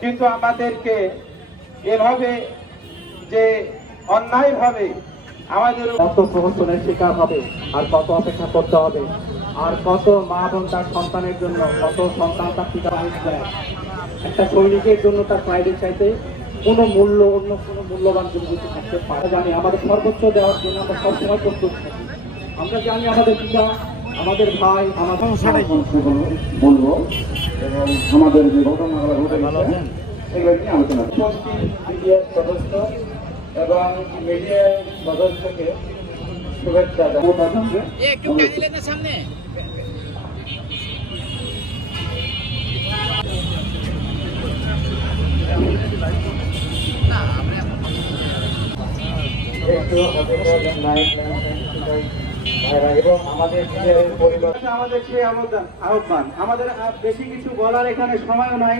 কিন্তু আমাদেরকে এভাবে যে অন্যায়ভাবে আমাদের কত প্রহসনের শিকার হবে, আর কত অপেক্ষা করতে হবে, আর কত মা বোন তার সন্তানের জন্য, কত সন্তান তার পিতা দেয়। একটা সৈনিকের জন্য তার প্রাইডের চাইতে কোনো মূল্য, অন্য কোনো মূল্যবান কিছু থাকতে পারে। জানি আমাদের সর্বোচ্চ দেওয়ার জন্য আমরা সবসময় প্রস্তুত থাকি। আমরা জানি আমাদের পিতা, আমাদের ভাই, আমাদের বলবো এবং আমাদের যে ঘটনাগুলো ঘটে গেছে সেগুলো নিয়ে আলোচনা। মিডিয়ার সদস্য এবং মিডিয়ার সদস্যকে শুভেচ্ছা সামনে এবং আমাদের সেই আহ্বান, আমাদের বেশি কিছু বলার এখানে সময়ও নাই,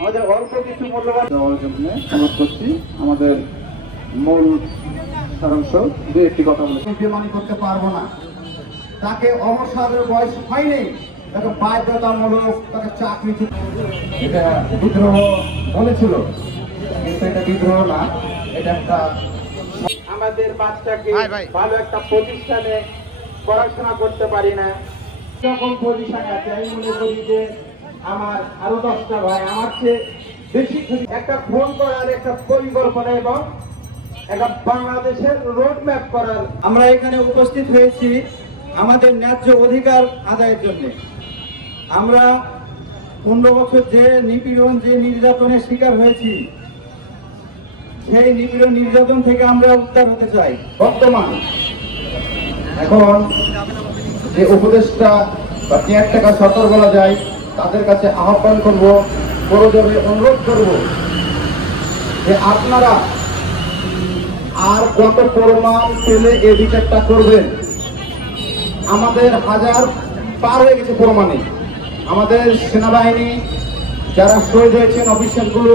আমাদের অল্প কিছু মূল্যবান দেওয়ার জন্য অনুরোধ করছি। আমাদের মূল সারাংশ দু একটি কথা বলে বিমানি করতে পারবো না, তাকে অবসরের বয়স হয়নি, তাকে বাধ্যতামূলক তাকে চাকরি, এটা বিদ্রোহ বলেছিল, কিন্তু এটা বিদ্রোহ না, এটা একটা আমাদের বাচ্চাকে ভালো একটা প্রতিষ্ঠানে পড়াশোনা করতে পারি না, যখন পজিশনে আছে। আমি মনে করি যে আমার আরো 10টা ভাই আমার চেয়ে বেশি একটা ফোন করার একটা পরিকল্পনা এবং একটা বাংলাদেশের রোড ম্যাপ করার। আমরা এখানে উপস্থিত হয়েছি আমাদের ন্যায্য অধিকার আদায়ের জন্য। আমরা 15 বছর যে নিপীড়ন, যে নির্যাতনের শিকার হয়েছি, সেই নিপীড়ন নির্যাতন থেকে আমরা উদ্ধার হতে চাই। বর্তমান এখন যে উপদেষ্টা বা কেয়ারটেকার সরকার বলা যায়, তাদের কাছে আহ্বান করব, প্রয়োজনে অনুরোধ করব যে আপনারা আর কত প্রমাণ পেলে এই বিচারটা করবেন। আমাদের হাজার পার হয়ে গেছে প্রমাণে। আমাদের সেনাবাহিনী যারা শহীদ হয়েছেন অফিসারগুলো,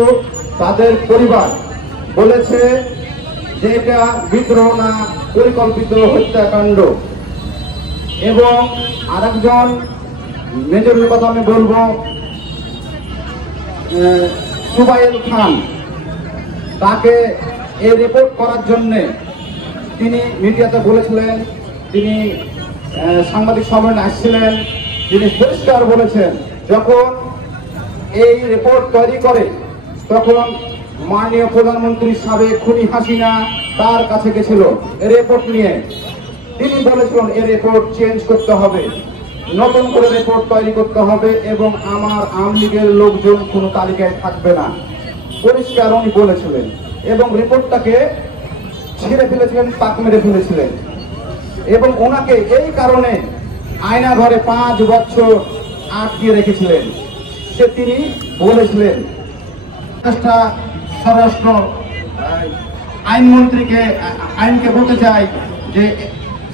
তাদের পরিবার বলেছে যে এটা বিদ্রোহ না, পরিকল্পিত হত্যাকাণ্ড। এবং আরেকজন মেজরের কথা আমি বলবো, সুবাইল খান, তাকে এই রিপোর্ট করার জন্যে তিনি মিডিয়াতে বলেছিলেন, তিনি সাংবাদিক সম্মেলনে আসছিলেন, তিনি পরিষ্কার বলেছেন যখন এই রিপোর্ট তৈরি করে তখন মাননীয় প্রধানমন্ত্রী সাবেক খুনি হাসিনা তার কাছে গেছিল এই রিপোর্ট নিয়ে। তিনি বলেছিলেন এই রিপোর্ট চেঞ্জ করতে হবে, নতুন করে রিপোর্ট তৈরি করতে হবে এবং আমার আওয়ামী লীগের লোকজন কোনো তালিকায় থাকবে না, পরিষ্কার উনি বলেছিলেন। এবং রিপোর্টটাকে ছিঁড়ে ফেলেছিলেন, পাক মেরে ফেলেছিলেন। এবং ওনাকে এই কারণে আয়না ঘরে 5 বছর আটকে রেখেছিলেন। সে তিনি বলেছিলেন, স্বরাষ্ট্র আইনকে বলতে চাই যে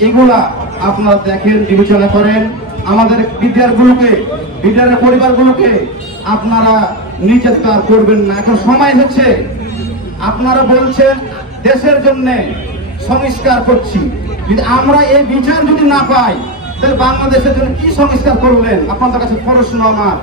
এগুলা আপনারা দেখেন, বিবেচনা করেন, আমাদের বিদ্যার পরিবারগুলোকে আপনারা নির্যাতন করবেন না। এখন সময় হচ্ছে, আপনারা বলছেন দেশের জন্য সংস্কার করছি, যদি আমরা এই বিচার যদি না পাই তাহলে বাংলাদেশের জন্য কি সংস্কার করলেন? আপনাদের কাছে প্রশ্ন আমার।